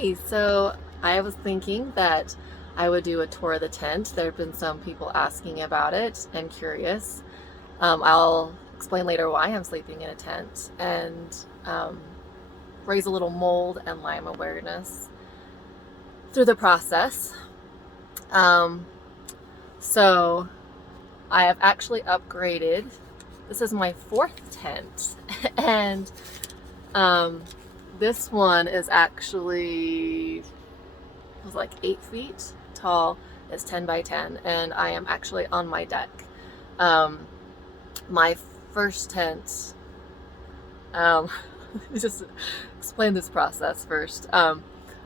Hey, so I was thinking that I would do a tour of the tent. There have been some people asking about it and curious. I'll explain later why I'm sleeping in a tent and raise a little mold and Lyme awareness through the process. Um, so I have actually upgraded. This is my fourth tent, and um, this one is actually it was like 8 feet tall. It's 10 by 10, and I am actually on my deck. My first tent. Let me just explain this process first.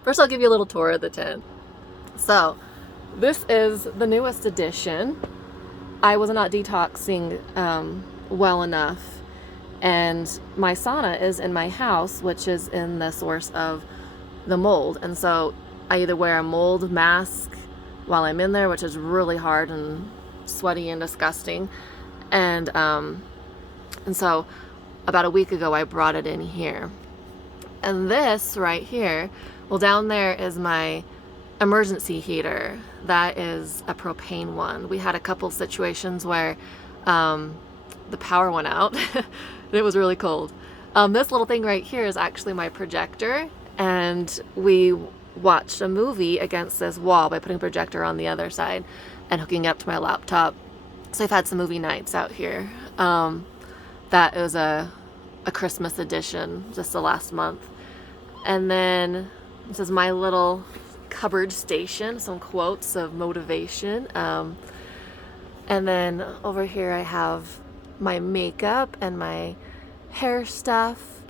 First, I'll give you a little tour of the tent. So, this is the newest edition. I was not detoxing well enough, and my sauna is in my house, which is in the source of the mold. And so I either wear a mold mask while I'm in there, which is really hard and sweaty and disgusting. And so about a week ago, I brought it in here. And this right here, well, down there is my emergency heater. That is a propane one. We had a couple situations where the power went out. It was really cold. This little thing right here is actually my projector, and we watched a movie against this wall by putting a projector on the other side and hooking it up to my laptop. So I've had some movie nights out here. That was a Christmas edition just the last month. And then this is my little cupboard station, some quotes of motivation. And then over here I have my makeup and my hair stuff.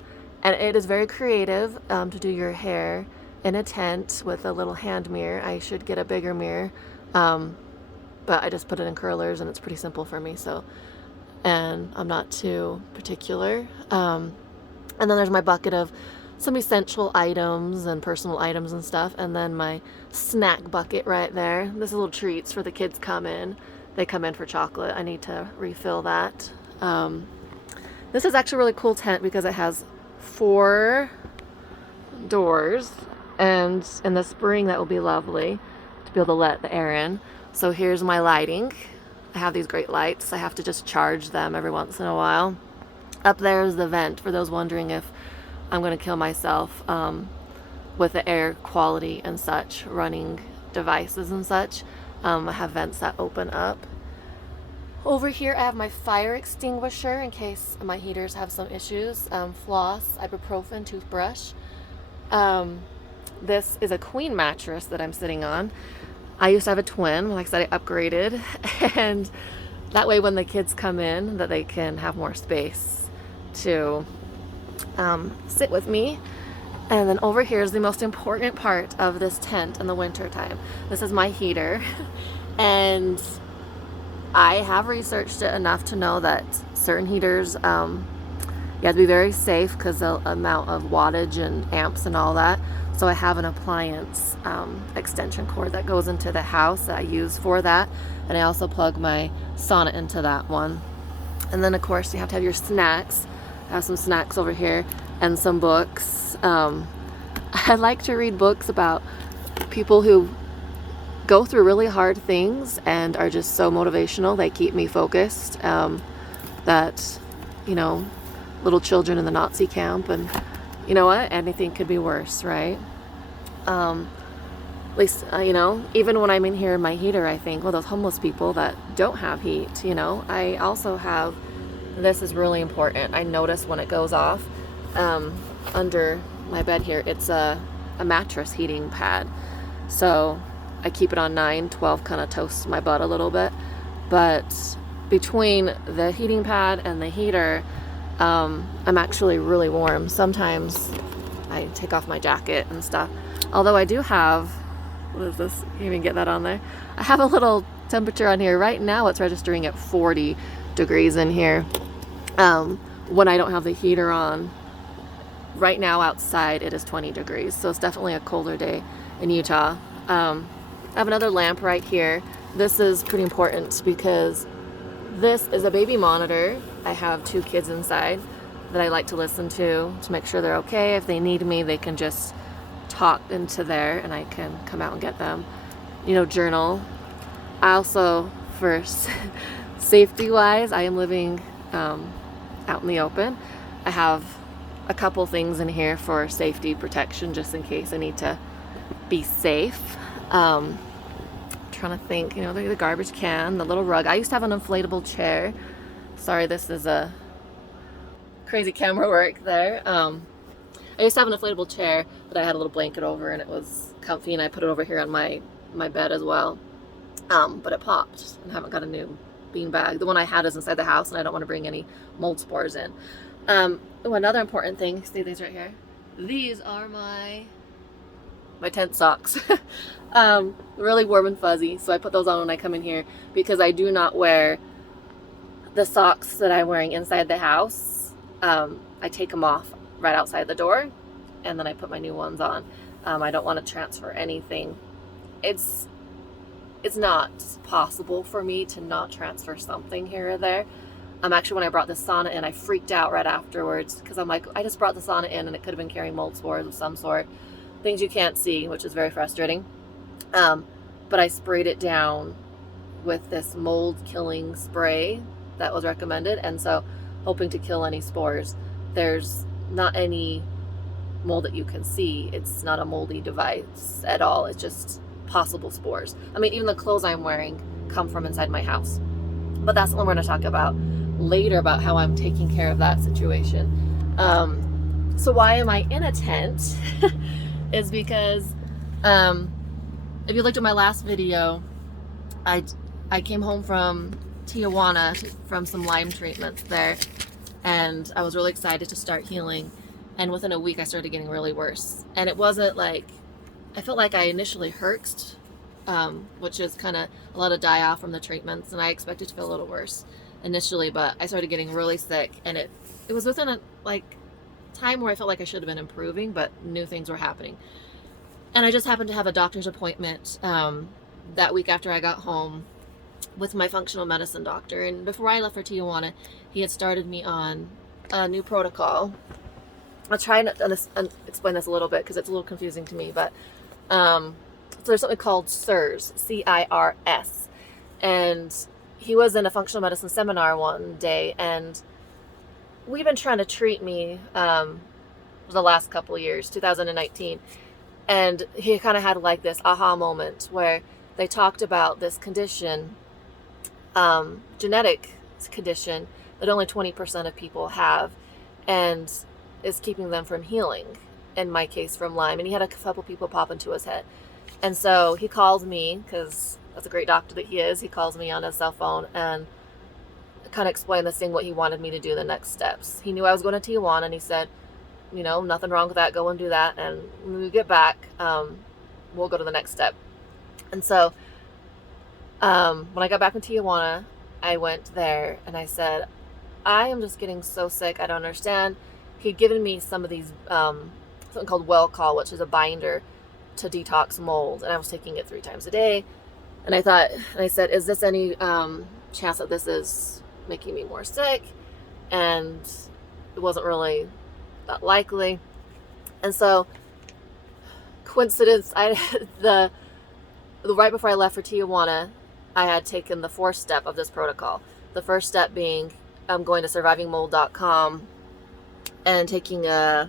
And it is very creative to do your hair in a tent with a little hand mirror. I should get a bigger mirror. But I just put it in curlers and it's pretty simple for me. And I'm not too particular. And then there's my bucket of some essential items and personal items and stuff. And then my snack bucket right there. This is little treats for the kids come in. They come in for chocolate. I need to refill that. This is actually a really cool tent because it has 4 doors. And in the spring, that will be lovely to be able to let the air in. So here's my lighting. I have these great lights. I have to just charge them every once in a while. Up there is the vent, for those wondering if I'm going to kill myself with the air quality and such, running devices and such. I have vents that open up. Over here I have my fire extinguisher in case my heaters have some issues. Floss, ibuprofen, toothbrush. This is a queen mattress that I'm sitting on. I used to have a twin. Like I said, I upgraded. And that way when the kids come in, that they can have more space to sit with me. And then over here is the most important part of this tent in the winter time. This is my heater. And I have researched it enough to know that certain heaters, you have to be very safe because the amount of wattage and amps and all that. So I have an appliance extension cord that goes into the house that I use for that. And I also plug my sauna into that one. And then of course you have to have your snacks. I have some snacks over here and some books. I like to read books about people who go through really hard things and are just so motivational. They keep me focused. That, little children in the Nazi camp, and you know what? Anything could be worse, right? At least, even when I'm in here in my heater, I think, well, those homeless people that don't have heat, I also have, this is really important. I notice when it goes off under my bed here, it's a mattress heating pad. So I keep it on 9, 12, kind of toasts my butt a little bit. But between the heating pad and the heater, I'm actually really warm. Sometimes I take off my jacket and stuff. Although I do have, what is this? You can even get that on there. I have a little temperature on here. Right now it's registering at 40 degrees in here. When I don't have the heater on. Right now outside it is 20 degrees. So it's definitely a colder day in Utah. I have another lamp right here. This is pretty important because this is a baby monitor. I have 2 kids inside that I like to listen to make sure they're okay. If they need me, they can just talk into there and I can come out and get them, you know, journal. I also, for safety wise, I am living out in the open. I have a couple things in here for safety protection just in case I need to be safe. Trying to think, you know, the garbage can, the little rug. I used to have an inflatable chair. Sorry, this is a crazy camera work there. I used to have an inflatable chair that I had a little blanket over and it was comfy, and I put it over here on my bed as well. But it popped and I haven't got a new bean bag. The one I had is inside the house and I don't want to bring any mold spores in. Another important thing, see these right here? These are my tent socks. Really warm and fuzzy, so I put those on when I come in here because I do not wear the socks that I'm wearing inside the house. I take them off right outside the door and then I put my new ones on. I don't want to transfer anything. It's not possible for me to not transfer something here or there. Actually, when I brought the sauna in, I freaked out right afterwards because I'm like, I just brought the sauna in and it could have been carrying mold spores of some sort, things you can't see, which is very frustrating. But I sprayed it down with this mold killing spray that was recommended, and so hoping to kill any spores. There's not any mold that you can see. It's not a moldy device at all. It's just possible spores. I mean, even the clothes I'm wearing come from inside my house. But that's what we're going to talk about later, about how I'm taking care of that situation. So why am I in a tent? Is because if you looked at my last video, I came home from Tijuana from some Lyme treatments there, and I was really excited to start healing, and within a week I started getting really worse. And it wasn't like, I felt like I initially herxed, which is kind of a lot of die-off from the treatments, and I expected to feel a little worse initially, but I started getting really sick, and it was within a time where I felt like I should have been improving, but new things were happening. And I just happened to have a doctor's appointment that week after I got home with my functional medicine doctor, and before I left for Tijuana, he had started me on a new protocol. I'll try and explain this a little bit because it's a little confusing to me, but so there's something called CIRS, CIRS, and he was in a functional medicine seminar one day, and we've been trying to treat me for the last couple of years, 2019, and he kind of had like this aha moment where they talked about this condition, genetic condition that only 20% of people have, and is keeping them from healing, in my case from Lyme. And he had a couple people pop into his head, and so he called me, because that's a great doctor that he is. He calls me on his cell phone and kind of explained this thing, what he wanted me to do, the next steps. He knew I was going to Tijuana, and he said, you know, nothing wrong with that, go and do that, and when we get back, we'll go to the next step. And so when I got back from Tijuana, I went there and I said, I am just getting so sick, I don't understand. He'd given me some of these something called Well Call, which is a binder to detox mold, and I was taking it 3 times a day. And I said, is this any chance that this is making me more sick? And it wasn't really that likely. And so, coincidence, the right before I left for Tijuana, I had taken the 4th step of this protocol. The first step being I'm going to survivingmold.com and taking a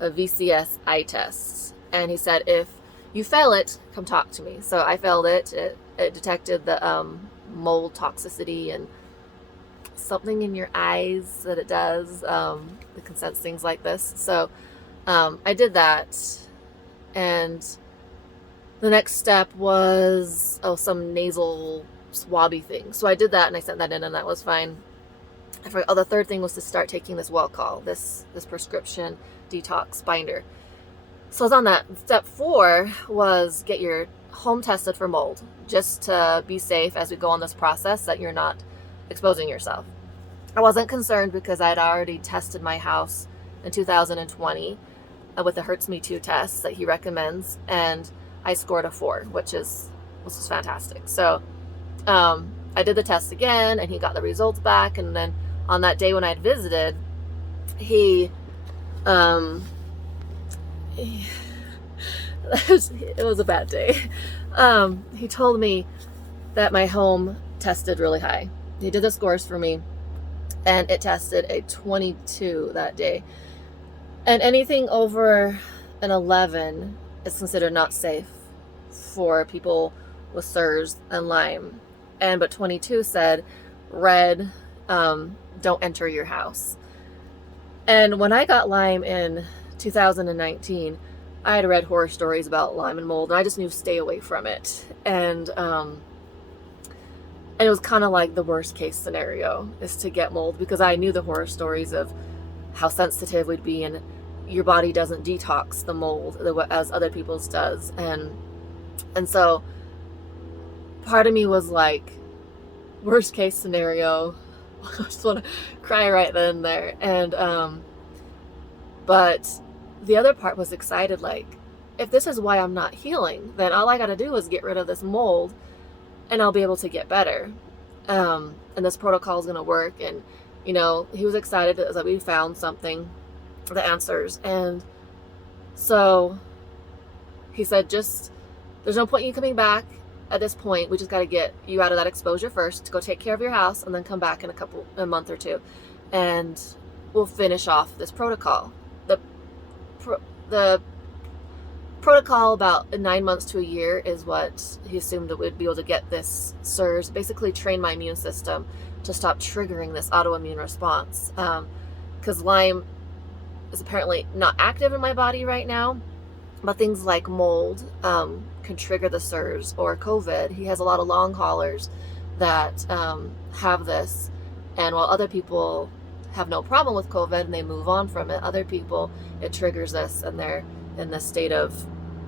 VCS eye test. And he said, if you fail it, come talk to me. So I failed it. It detected the mold toxicity and something in your eyes that it does. It can sense things like this. So I did that. And the next step was, some nasal swabby thing. So I did that and I sent that in, and that was fine. The 3rd thing was to start taking this Well Call, this prescription detox binder. So I was on that. Step 4 was get your home tested for mold, just to be safe as we go on this process, that you're not exposing yourself. I wasn't concerned because I had already tested my house in 2020 with the Hurts Me Too test that he recommends, and I scored a 4, which was fantastic. So I did the test again, and he got the results back, and then on that day when I had visited, he it was a bad day. He told me that my home tested really high. He did the scores for me, and it tested a 22 that day. And anything over an 11 is considered not safe for people with CIRS and Lyme. But 22 said, red, don't enter your house. And when I got Lyme in 2019, I had read horror stories about Lyme and mold, and I just knew stay away from it. And it was kind of like the worst case scenario is to get mold, because I knew the horror stories of how sensitive we'd be, and your body doesn't detox the mold as other people's does. And so part of me was like, worst case scenario. I just want to cry right then and there. And but the other part was excited, like, if this is why I'm not healing, then all I got to do is get rid of this mold and I'll be able to get better. And this protocol is going to work. And, you know, he was excited that we found something, the answers. And so he said, just, there's no point in you coming back at this point. We just got to get you out of that exposure first, to go take care of your house, and then come back in a month or two, and we'll finish off this protocol. The protocol, about 9 months to a year, is what he assumed that we'd be able to get this CIRS, basically train my immune system to stop triggering this autoimmune response. Because Lyme is apparently not active in my body right now, but things like mold can trigger the CIRS, or COVID. He has a lot of long haulers that have this, and while other people have no problem with COVID and they move on from it, other people, it triggers this, and they're in this state of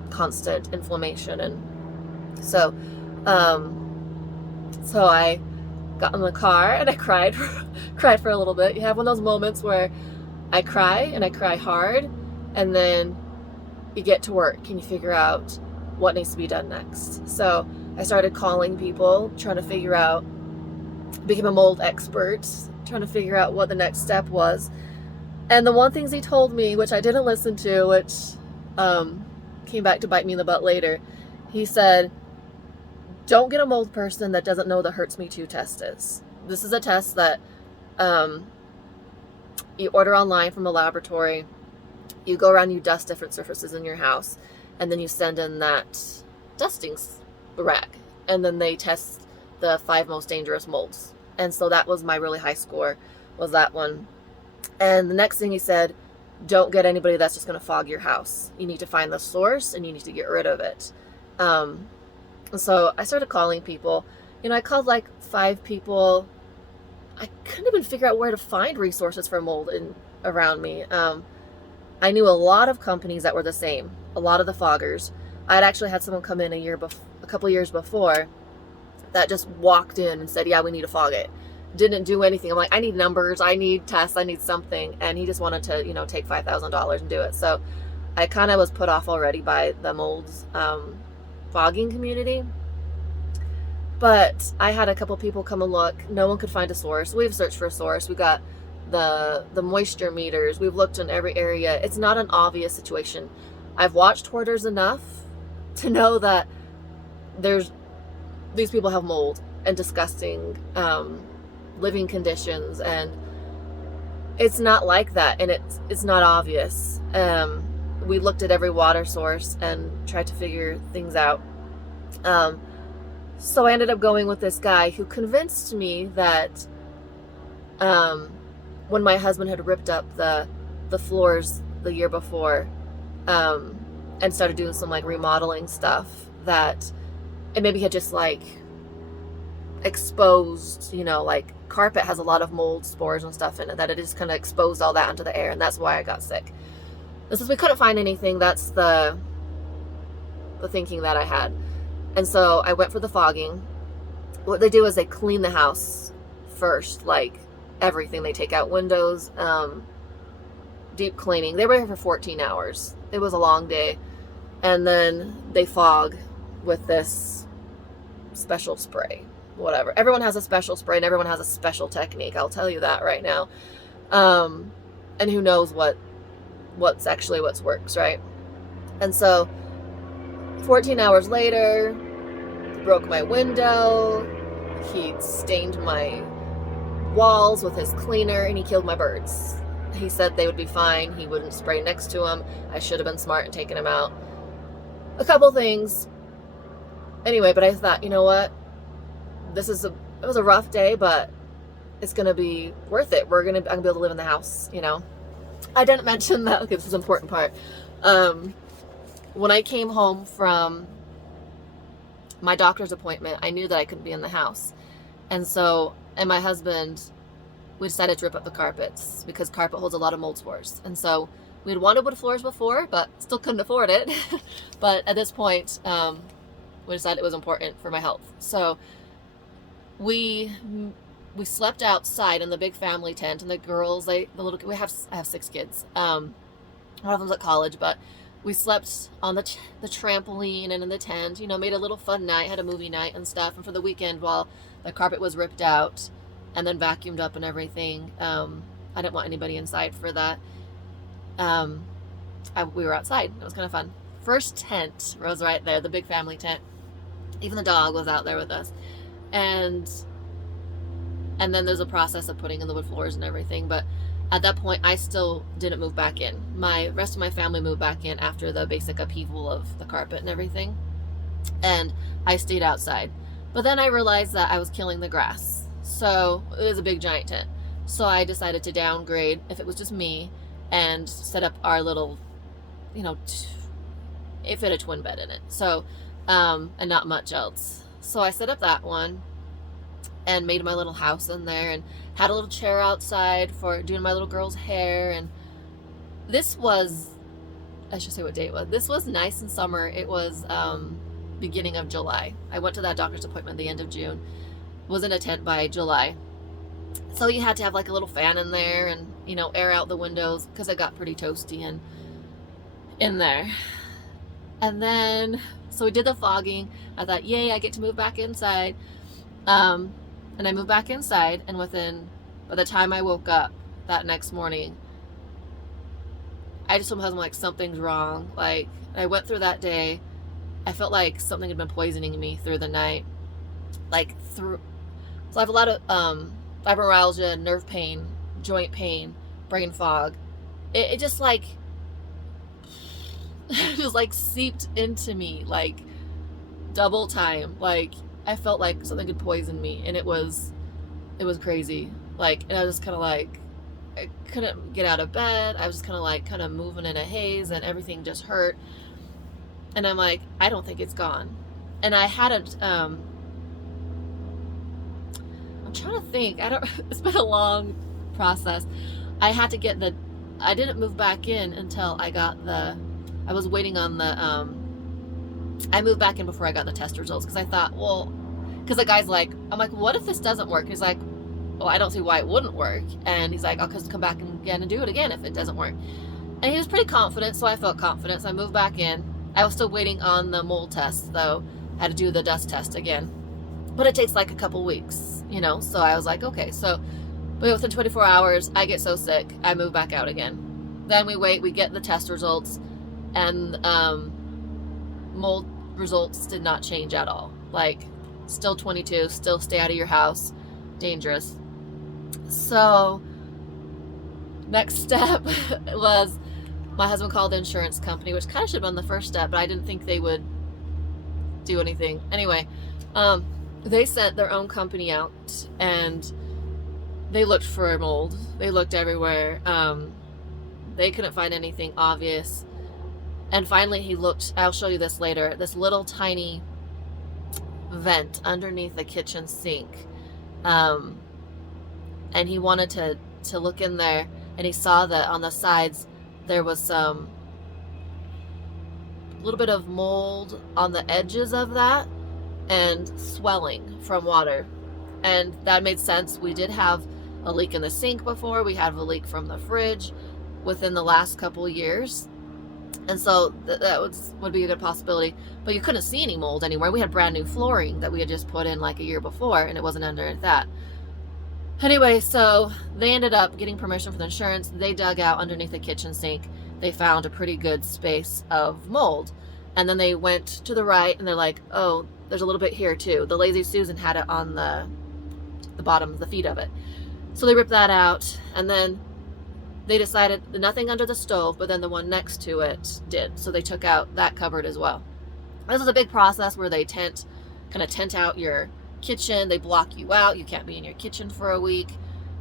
constant inflammation. And so I got in the car and I cried for a little bit. You have one of those moments where I cry, and I cry hard, and then you get to work and you figure out what needs to be done next. So I started calling people, trying to figure out, became a mold expert, trying to figure out what the next step was. And the one things he told me, which I didn't listen to, which came back to bite me in the butt later, he said, don't get a mold person that doesn't know the Hertz Me Too test is. This is a test that you order online from a laboratory. You go around, you dust different surfaces in your house, and then you send in that dusting rag, and then they test the 5 most dangerous molds. And so that was my really high score, was that one. And the next thing he said, don't get anybody that's just going to fog your house. You need to find the source, and you need to get rid of it. And so I started calling people. You know, I called like 5 people. I couldn't even figure out where to find resources for mold around me. I knew a lot of companies that were the same, a lot of the foggers. I'd actually had someone come in a couple years before that just walked in and said, yeah, we need to fog it. Didn't do anything. I'm like, I need numbers, I need tests, I need something. And he just wanted to, you know, take $5,000 and do it. So I kind of was put off already by the molds fogging community. But I had a couple people come and look. No one could find a source. We've searched for a source. We got the moisture meters. We've looked in every area. It's not an obvious situation. I've watched hoarders enough to know that these people have mold and disgusting living conditions, and it's not like that, and it's not obvious. We looked at every water source and tried to figure things out. So I ended up going with this guy who convinced me that when my husband had ripped up the floors the year before and started doing some like remodeling stuff, that it maybe had just like exposed, you know, like carpet has a lot of mold spores and stuff in it, that it just kind of exposed all that into the air, and that's why I got sick. And since we couldn't find anything, that's the thinking that I had. And so I went for the fogging. What they do is they clean the house first, like everything. They take out windows, deep cleaning. They were here for 14 hours. It was a long day. And then they fog with this special spray, whatever. Everyone has a special spray and everyone has a special technique. I'll tell you that right now. And who knows what works, right? And so 14 hours later, he broke my window, he stained my walls with his cleaner, and he killed my birds. He said they would be fine. He wouldn't spray next to them. I should have been smart and taken him out. A couple things. Anyway, but I thought, you know what? It was a rough day, but it's gonna be worth it. I'm gonna be able to live in the house, you know. I didn't mention that. Okay, this is an important part. When I came home from my doctor's appointment, I knew that I couldn't be in the house, and my husband, we decided to rip up the carpets because carpet holds a lot of mold spores. And so we had wanted wood floors before, but still couldn't afford it. But at this point, we decided it was important for my health. So we slept outside in the big family tent, and the girls, I have 6 kids. One of them's at college, but we slept on the trampoline and in the tent, you know, made a little fun night, had a movie night and stuff. And for the weekend, while the carpet was ripped out and then vacuumed up and everything, I didn't want anybody inside for that. We were outside. It was kind of fun. First tent was right there, the big family tent. Even the dog was out there with us. And then there's a process of putting in the wood floors and everything. But at that point, I still didn't move back in. My rest of my family moved back in after the basic upheaval of the carpet and everything. And I stayed outside. But then I realized that I was killing the grass. So it was a big giant tent. So I decided to downgrade, if it was just me, and set up our little, you know, it fit a twin bed in it. So, and not much else. So I set up that one and made my little house in there and had a little chair outside for doing my little girl's hair. And this was, I should say what day it was. This was nice in summer. It was beginning of July. I went to that doctor's appointment at the end of June. Was in a tent by July. So you had to have like a little fan in there and, you know, air out the windows because it got pretty toasty in there. And then, so we did the fogging. I thought, yay, I get to move back inside. And I moved back inside, and by the time I woke up that next morning, I just told my husband, like, something's wrong. Like, I went through that day, I felt like something had been poisoning me through the night. So I have a lot of fibromyalgia, nerve pain, joint pain, brain fog. It just like, just like seeped into me, like double time. Like, I felt like something had poisoned me, and it was crazy. Like, and I was just kind of like, I couldn't get out of bed. I was just kind of moving in a haze, and everything just hurt. And I'm like, I don't think it's gone. And I hadn't, I'm trying to think. It's been a long process. I didn't move back in until I was waiting on I moved back in before I got the test results, because I thought, because the guy's like, I'm like, what if this doesn't work? He's like, well, I don't see why it wouldn't work. And he's like, I'll just come back again and do it again if it doesn't work. And he was pretty confident, so I felt confident. So I moved back in. I was still waiting on the mold test, though. I had to do the dust test again. But it takes like a couple weeks, you know? So I was like, okay. So but within 24 hours, I get so sick, I move back out again. Then we get the test results, and mold results did not change at all. Like, still 22, still stay out of your house, dangerous. So next step was my husband called the insurance company, which kind of should have been the first step, but I didn't think they would do anything. Anyway, they sent their own company out, and they looked for mold. They looked everywhere. They couldn't find anything obvious. And finally he looked, I'll show you this later, this little tiny vent underneath the kitchen sink. And he wanted to look in there, and he saw that on the sides there was some little bit of mold on the edges of that and swelling from water. And that made sense. We did have a leak in the sink before. We had a leak from the fridge within the last couple of years. And so that would be a good possibility. But you couldn't see any mold anywhere. We had brand new flooring that we had just put in like a year before, and it wasn't under that. Anyway, so they ended up getting permission from the insurance. They dug out underneath the kitchen sink. they found a pretty good space of mold. And then they went to the right and they're like, oh, there's a little bit here too. The Lazy Susan had it on the bottom, the feet of it. So they ripped that out, and then they decided nothing under the stove, but then the one next to it did. So they took out that cupboard as well. This is a big process where they kind of tent out your kitchen. They block you out. You can't be in your kitchen for a week.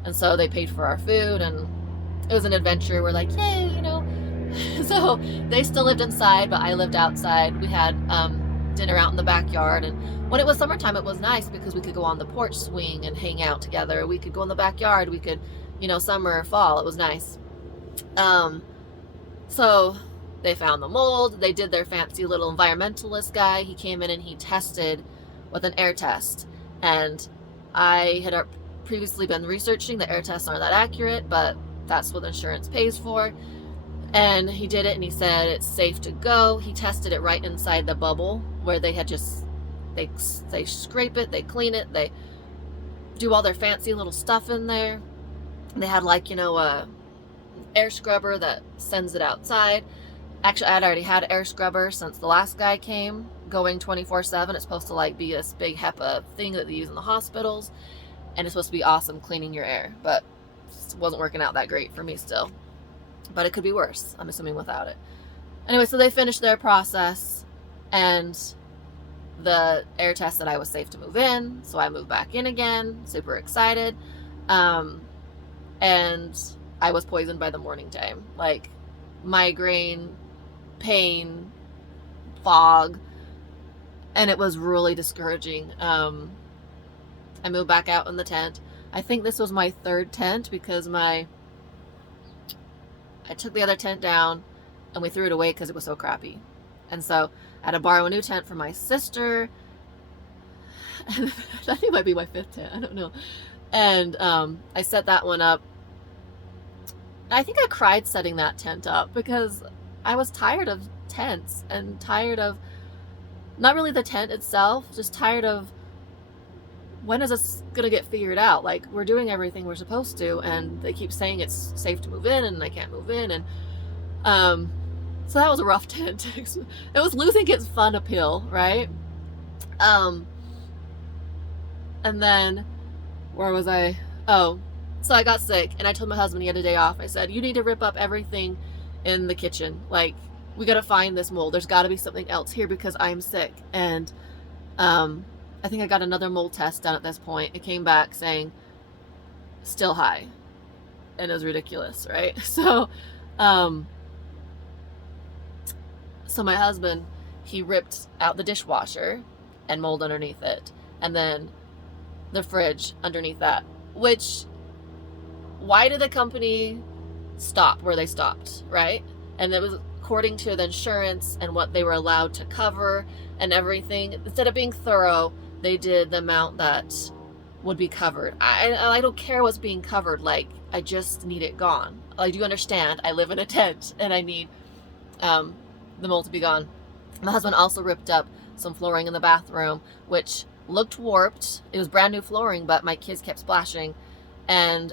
And so they paid for our food, and it was an adventure. We're like, yay, you know. So they still lived inside, but I lived outside. We had dinner out in the backyard, and when it was summertime, it was nice because we could go on the porch swing and hang out together. We could go in the backyard. We could, you know, summer, fall, it was nice. So they found the mold. They did their fancy little environmentalist guy. He came in and he tested with an air test, and I had previously been researching the air tests aren't that accurate, but that's what insurance pays for. And he did it, and he said it's safe to go. He tested it right inside the bubble where they had just, they scrape it, they clean it, they do all their fancy little stuff in there. They had, like, you know, a air scrubber that sends it outside. Actually, I'd already had air scrubber since the last guy came, going 24/7. It's supposed to, like, be this big HEPA thing that they use in the hospitals, and it's supposed to be awesome cleaning your air, but it wasn't working out that great for me still. But it could be worse, I'm assuming, without it. Anyway, so they finished their process, and the air test said I was safe to move in, so I moved back in again, super excited. And I was poisoned by the morning time, like migraine, pain, fog, and it was really discouraging. I moved back out in the tent. I think this was my third tent because I took the other tent down and we threw it away because it was so crappy. And so I had to borrow a new tent from my sister. And I think it might be my fifth tent, I don't know. And I set that one up. I think I cried setting that tent up because I was tired of tents and tired of, not really the tent itself, just tired of, when is this gonna get figured out? Like, we're doing everything we're supposed to, and they keep saying it's safe to move in, and I can't move in, and so that was a rough tent. It was losing its fun appeal, right? And then where was I? Oh, so I got sick, and I told my husband he had a day off. I said, you need to rip up everything in the kitchen. Like, we got to find this mold. There's got to be something else here because I'm sick. And I think I got another mold test done at this point. It came back saying still high, and it was ridiculous, right? So my husband, he ripped out the dishwasher and mold underneath it, and then the fridge underneath that. Which, why did the company stop where they stopped, right? And it was according to the insurance and what they were allowed to cover and everything. Instead of being thorough, they did the amount that would be covered. I don't care what's being covered. Like, I just need it gone. Like, do you understand? I live in a tent and I need the mold to be gone. My husband also ripped up some flooring in the bathroom, which looked warped. It was brand new flooring, but my kids kept splashing, and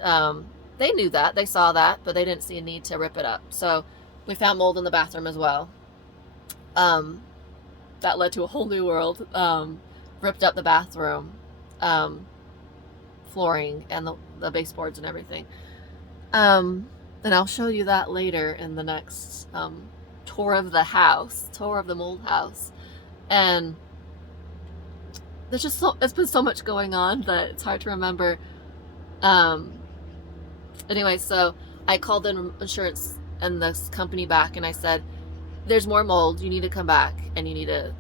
they knew that, they saw that, but they didn't see a need to rip it up. So we found mold in the bathroom as well. That led to a whole new world. Ripped up the bathroom flooring and the baseboards and everything. And I'll show you that later in the next tour of the house, tour of the mold house. And there's just it's been so much going on that it's hard to remember. Anyway, so I called the insurance and this company back, and I said, there's more mold, you need to come back and you need to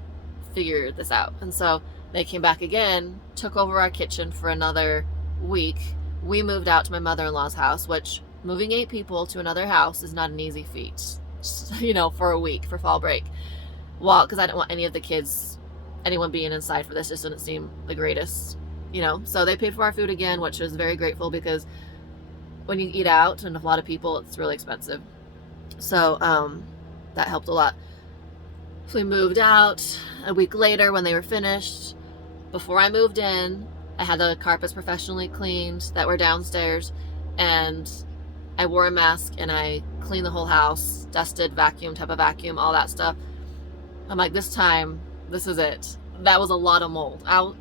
figure this out. And so they came back again, took over our kitchen for another week. We moved out to my mother-in-law's house, which moving 8 people to another house is not an easy feat, you know, for a week, for fall break. Well, because I didn't want any of the kids, anyone being inside for this. Just didn't seem the greatest, you know. So they paid for our food again, which was very grateful, because when you eat out and a lot of people, it's really expensive. So that helped a lot. So we moved out a week later when they were finished. Before I moved in, I had the carpets professionally cleaned that were downstairs, and I wore a mask and I cleaned the whole house, dusted, vacuumed, HEPA vacuum, all that stuff. I'm like, this time, this is it. That was a lot of mold. I'll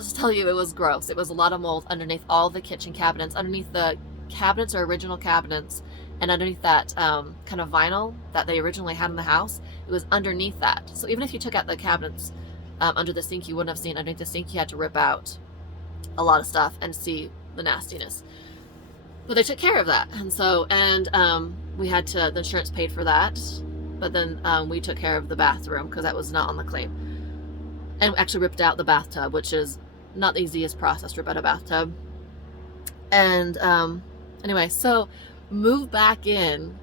just tell you, it was gross. It was a lot of mold underneath all the kitchen cabinets, underneath the cabinets or original cabinets, and underneath that kind of vinyl that they originally had in the house. It was underneath that. So even if you took out the cabinets under the sink, you wouldn't have seen underneath the sink. You had to rip out a lot of stuff and see the nastiness. But they took care of that, and we had to. The insurance paid for that, but then we took care of the bathroom because that was not on the claim. And actually ripped out the bathtub, which is not the easiest process to rip out a bathtub. And anyway, so moved back in.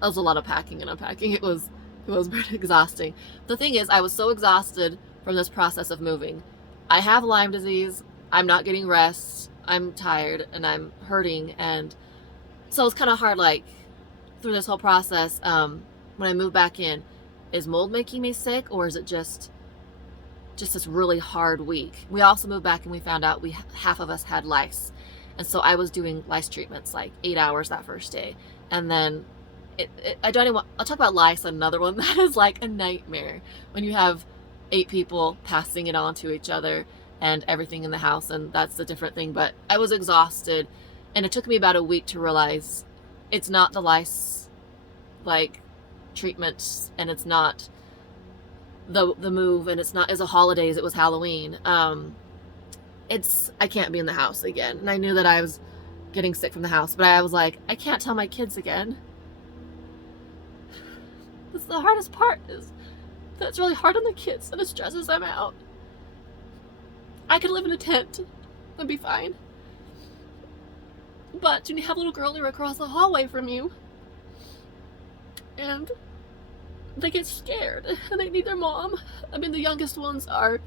That was a lot of packing and unpacking. It was pretty exhausting. The thing is, I was so exhausted from this process of moving. I have Lyme disease. I'm not getting rest. I'm tired and I'm hurting, and so it's kind of hard. Like through this whole process, when I moved back in. Is mold making me sick, or is it just this really hard week? We also moved back and we found out half of us had lice, and so I was doing lice treatments like 8 hours that first day, and then I'll talk about lice, another one that is like a nightmare when you have 8 people passing it on to each other and everything in the house, and that's a different thing. But I was exhausted, and it took me about a week to realize it's not the lice like treatments, and it's not the move, and it's a holidays, it was Halloween. I can't be in the house again, and I knew that I was getting sick from the house, but I was like, I can't tell my kids again. That's the hardest part, is that's really hard on the kids, and it stresses them out. I could live in a tent and be fine, but when you have a little girl who across the hallway from you, and they get scared and they need their mom. I mean, the youngest ones are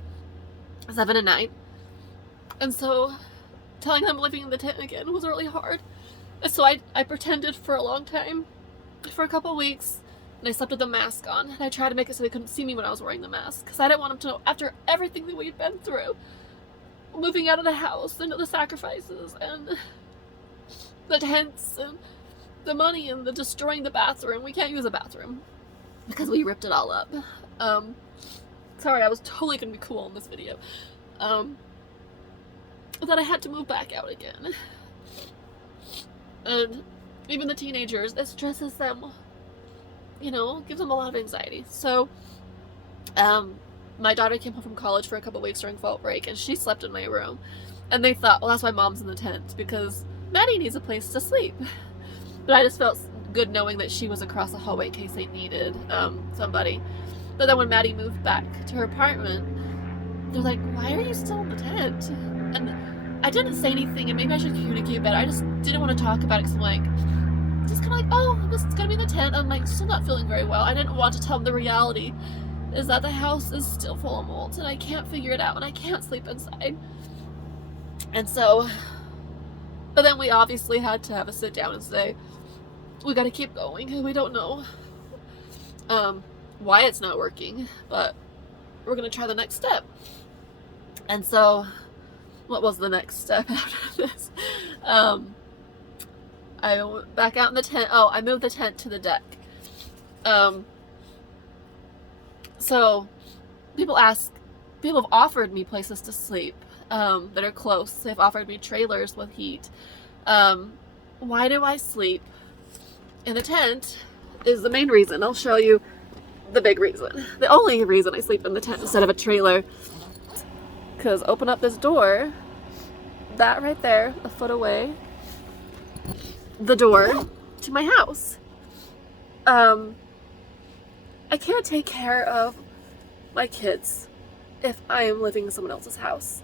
7 and 9, and so telling them living in the tent again was really hard. And so I pretended for a long time, for a couple of weeks, and I slept with the mask on, and I tried to make it so they couldn't see me when I was wearing the mask, because I didn't want them to know, after everything that we'd been through, moving out of the house and the sacrifices and the tents and the money and the destroying the bathroom. We can't use a bathroom because we ripped it all up. Sorry, I was totally gonna be cool in this video. That I had to move back out again. And even the teenagers, it stresses them, gives them a lot of anxiety. So, my daughter came home from college for a couple weeks during fall break, and she slept in my room. And they thought, well, that's why mom's in the tent, because Maddie needs a place to sleep. But I just felt good knowing that she was across the hallway in case they needed somebody. But then when Maddie moved back to her apartment, they're like, why are you still in the tent? And I didn't say anything, and maybe I should communicate better. I just didn't want to talk about it, because I'm like, just kind of like, oh, this is going to be in the tent. I'm like, still not feeling very well. I didn't want to tell them the reality is that the house is still full of mold, and I can't figure it out, and I can't sleep inside. And so, but then we obviously had to have a sit down and say, we got to keep going, and we don't know why it's not working, but we're going to try the next step. And so, what was the next step after this? I went back out in the tent. Oh, I moved the tent to the deck. So, people have offered me places to sleep that are close. They've offered me trailers with heat. Why do I sleep in a tent is the main reason. I'll show you the big reason. The only reason I sleep in the tent instead of a trailer. Because open up this door, that right there, a foot away, the door to my house. I can't take care of my kids if I am living in someone else's house.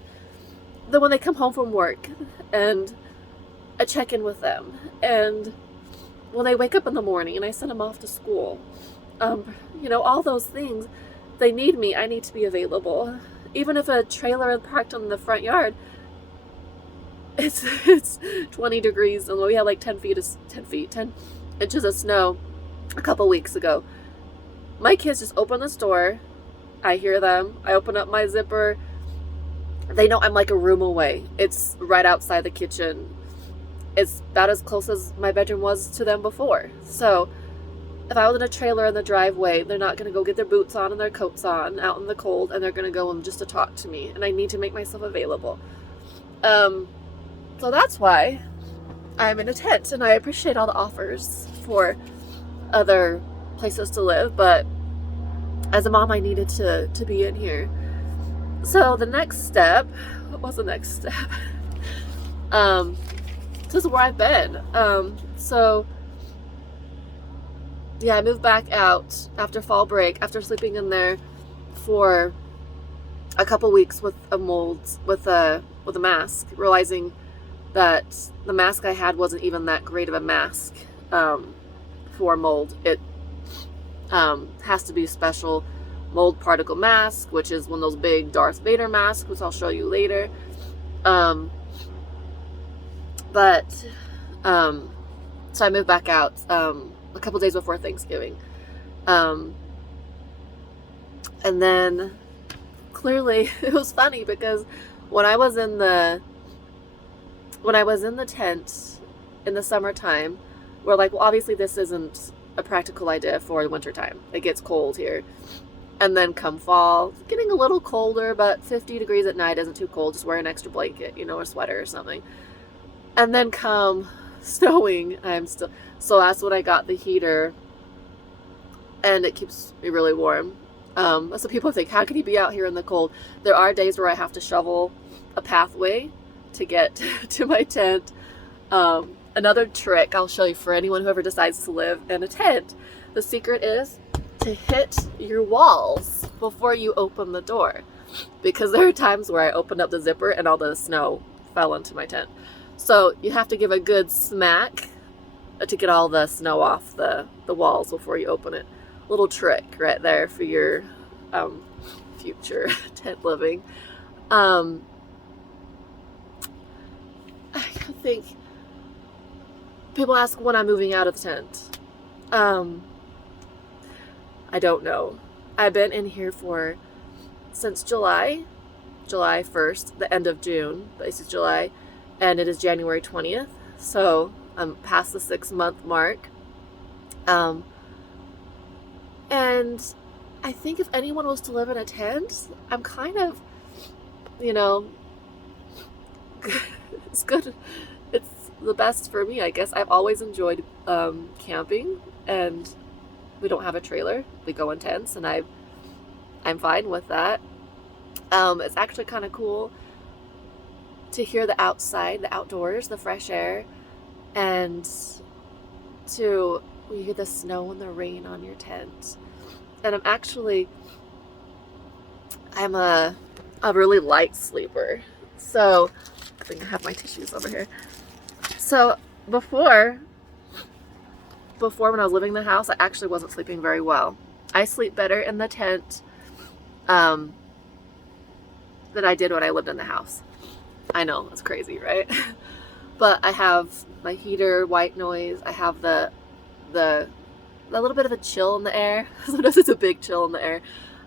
Then when they come home from work and I check in with them, and when they wake up in the morning and I send them off to school, all those things, they need me. I need to be available. Even if a trailer is parked on the front yard, it's 20 degrees and we had like 10 inches of snow a couple weeks ago. My kids just open this door. I hear them. I open up my zipper. They know I'm like a room away. It's right outside the kitchen. it's about as close as my bedroom was to them before. So if I was in a trailer in the driveway, they're not going to go get their boots on and their coats on out in the cold, and they're going to go in just to talk to me, and I need to make myself available. So that's why I'm in a tent, and I appreciate all the offers for other places to live, but as a mom, I needed to be in here. So the next step, what was the next step? This is where I've been. So yeah, I moved back out after fall break, after sleeping in there for a couple weeks with a mask, realizing that the mask I had wasn't even that great of a mask for mold. It has to be some mold particle mask, which is one of those big Darth Vader masks, which I'll show you later. So I moved back out a couple days before Thanksgiving. And then clearly it was funny because when I was in the tent in the summertime, we're like, well, obviously this isn't a practical idea for the wintertime. It gets cold here. And then come fall, it's getting a little colder, but 50 degrees at night isn't too cold. Just wear an extra blanket, a sweater or something. And then come snowing, so that's when I got the heater, and it keeps me really warm. So people think, how can you be out here in the cold? There are days where I have to shovel a pathway to get to my tent. Another trick I'll show you for anyone who ever decides to live in a tent. The secret is to hit your walls before you open the door, because there are times where I opened up the zipper and all the snow fell into my tent. So you have to give a good smack to get all the snow off the walls before you open it. Little trick right there for your future tent living. I think people ask when I'm moving out of the tent. I don't know. I've been in here since July 1st, the end of June, but it's July, and it is January 20th, so I'm past the 6-month mark. And I think if anyone was to live in a tent, I'm kind of, it's good. It's the best for me, I guess. I've always enjoyed camping, and we don't have a trailer. We go in tents, and I'm fine with that. It's actually kind of cool to hear the outside, the outdoors, the fresh air, and you hear the snow and the rain on your tent. And I'm a really light sleeper. So I think I have my tissues over here. So before when I was living in the house, I actually wasn't sleeping very well. I sleep better in the tent than I did when I lived in the house. I know, it's crazy, right? But I have my heater, white noise. I have the little bit of a chill in the air. Sometimes it's a big chill in the air.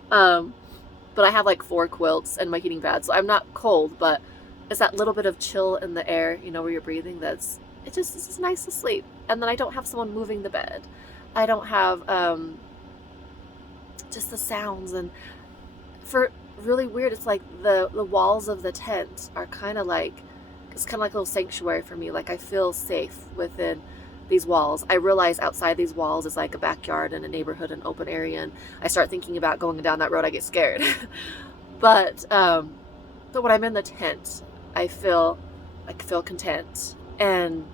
But I have like 4 quilts and my heating pad, so I'm not cold, but it's that little bit of chill in the air, where you're breathing. It's just nice to sleep. And then I don't have someone moving the bed. I don't have just the sounds, and for really weird, it's like the walls of the tent are kind of like a little sanctuary for me. Like I feel safe within these walls. I realize outside these walls is like a backyard and a neighborhood and open area, and I start thinking about going down that road, I get scared. But when I'm in the tent, I feel content. And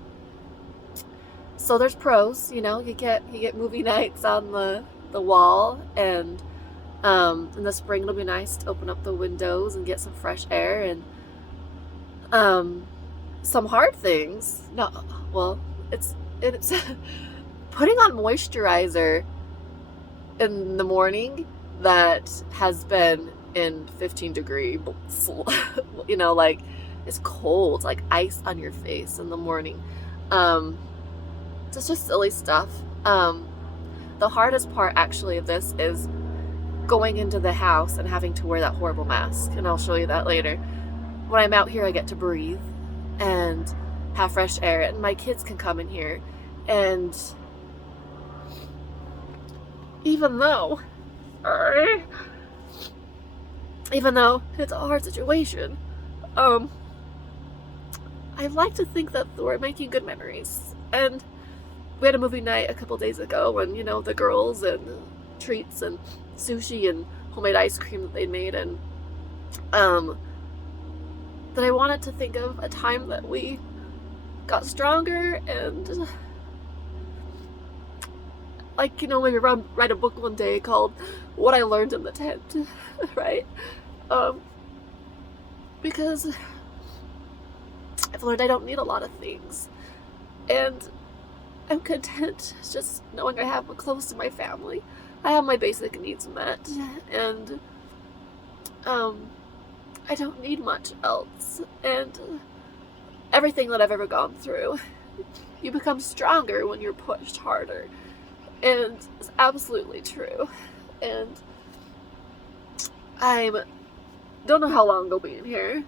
so there's pros, you get movie nights on the wall, and in the spring it'll be nice to open up the windows and get some fresh air. And some hard things, it's putting on moisturizer in the morning that has been in 15 degree, like it's cold, like ice on your face in the morning. It's just silly stuff. The hardest part actually of this is going into the house and having to wear that horrible mask, and I'll show you that later. When I'm out here, I get to breathe, and have fresh air, and my kids can come in here. And even though it's a hard situation, I like to think that we're making good memories. And we had a movie night a couple days ago, and the girls and treats and sushi and homemade ice cream that they'd made, and that I wanted to think of a time that we got stronger, and maybe write a book one day called What I Learned in the Tent, right? Because I've learned I don't need a lot of things, and I'm content just knowing I have close to my family. I have my basic needs met, and I don't need much else. And everything that I've ever gone through, you become stronger when you're pushed harder. And it's absolutely true. And I don't know how long I'll be in here,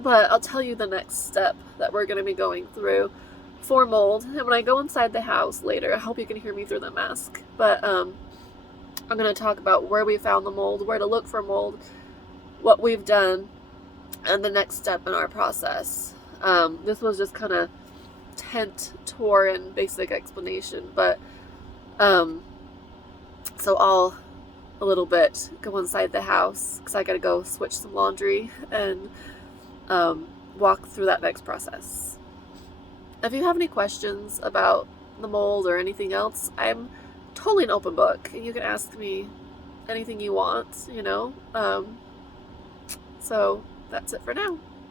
but I'll tell you the next step that we're going to be going through for mold. And when I go inside the house later, I hope you can hear me through the mask, but I'm going to talk about where we found the mold, where to look for mold, what we've done, and the next step in our process. This was just kind of tent tour and basic explanation, but so I'll a little bit go inside the house because I gotta go switch some laundry and walk through that next process. If you have any questions about the mold or anything else, I'm totally an open book. You can ask me anything you want, So that's it for now.